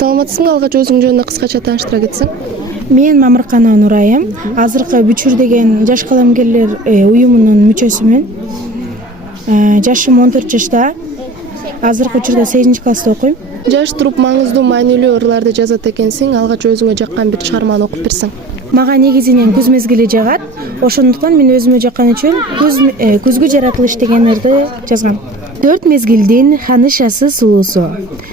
Саламатсыңбы? Алгач өзүң жөнүндө кыскача тааныштыра кетсең. Мен Мамыркана Нурайым. Азыркы Бүчүр деген жаш калемгерлер уюмунун мүчөсүмүн. Жашым 14 жашта. Азыркы учурда 8-класста окуйм. Жаш туруп маңыздуу маанилүү ырларды жазат экенсиң. Алгач өзүңө жаккан бир чыгарманы окуп берсең. Мага негизинен күз мезгили жагат. Ошондуктан мен өзүмө жаккан үчүн күзгү жаратылыш деген ырды жазгам. 4 мезгилдин ханышасы сулуусу,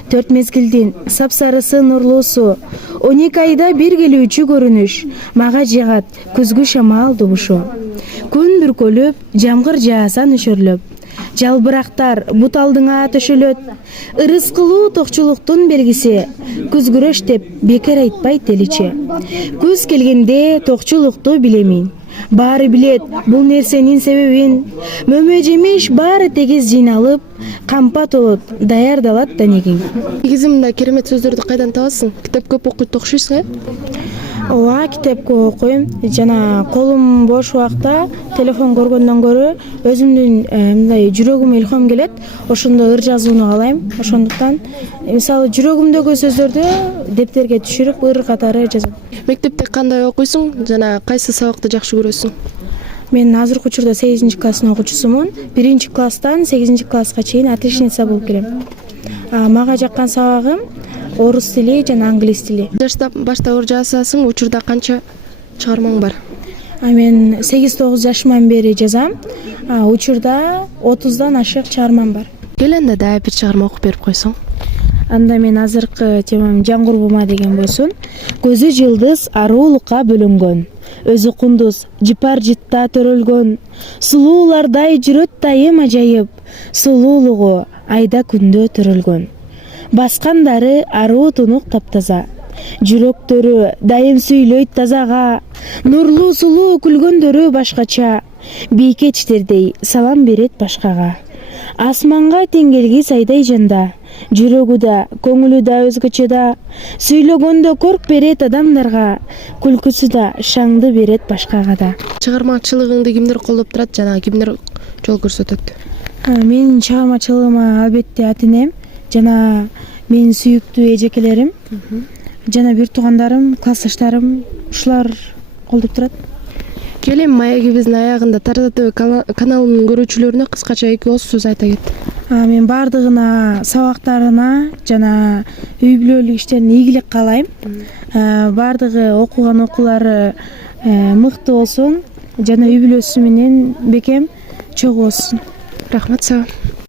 4 мезгилдин сапсарысы нурлуусу, 12 айда бир келүүчү көрүнүш, мага жагат күзгү шамал добушу. Күн бүркөлүп, жамгыр жааса нөшөрлөп, жалбырактар бут алдыңа төшөлөт. Ырыс кылуу токчулуктун белгиси, күзгүрөш деп бекер айтпайт эличи. Күз келгенде токчулукту билемин. Баары билет бул нерсенин себебин. Мөмө жемиш баары тегиз жыйналып, кампа толот, даярдалат да негиң. Негизи мындай керемет сөздөрдү кайдан табасың? Китеп көп окуйт окшойсуң, Ооба, китеп көп окуйм. Жана колум бош убакта телефон көргөндөн көрө өзүмдүн мындай жүрөгүмө илхам келет. Ошондо ыр жазууну каалайм. Ошондуктан мисалы жүрөгүмдөгү сөздөрдү дептерге түшүрүп ыр катары жазам. Мектепте кандай окуйсуң жана кайсы сабакты жакшы көрөсүң? Мен азыркы учурда 8-класстын окуучусумун. 1-класстан 8-класска чейин отличница болуп келем. Мага жаккан сабагым орус тили жана англис тили. Жашта башта ыр жазасың, учурда канча чыгармаң бар? Мен 8-9 жашыман бери жазам. Учурда 30дан ашык чыгармам бар. Келенде да бир чыгарма окуп берип койсоң. Анда мен азыркы темам Жан курбума деген болсун. Көзү жылдыз аруулукка бөлөнгөн. Өзү кундуз жыпар жытта төрөлгөн. Сулуулардай жүрөт дайым ажайып. Сулуулугу айда күндө төрөлгөн. Баскандары аруу тунук таптаза. Жүрөктөрү дайым сүйлөйт тазага. Нурлуу сулуу күлгөндөрү башкача. Бийкечтердей салам берет башкага. Асманга тең келгис айдай жанда. Жүрөгү да, көңүлү да өзгөчө да. Сүйлөгөндө корк берет адамдарга. Күлкүсү да шаңды берет башкага да. Чыгармачылыгыңды кимдер колдоп турат жана кимдер жол көрсөтөт? Менин чыгармачылыгыма албетте ата-энем жана менин сүйүктүү эжекелерим жана бир туугандарым, классташтарым ушулар колдоп турат. Келем маегибиздин аягында Тарза ТВ каналынын көрүүчүлөрүнө кыскача 2 ооз сөз айта кет. Мен бардыгына сабактарына жана үй бүлөлүк иштерине ийгилик каалайм. Бардыгы окуган окуулары мыкты болсун жана үй бүлөсү менен бекем чогуу болсун. Рахмат сага.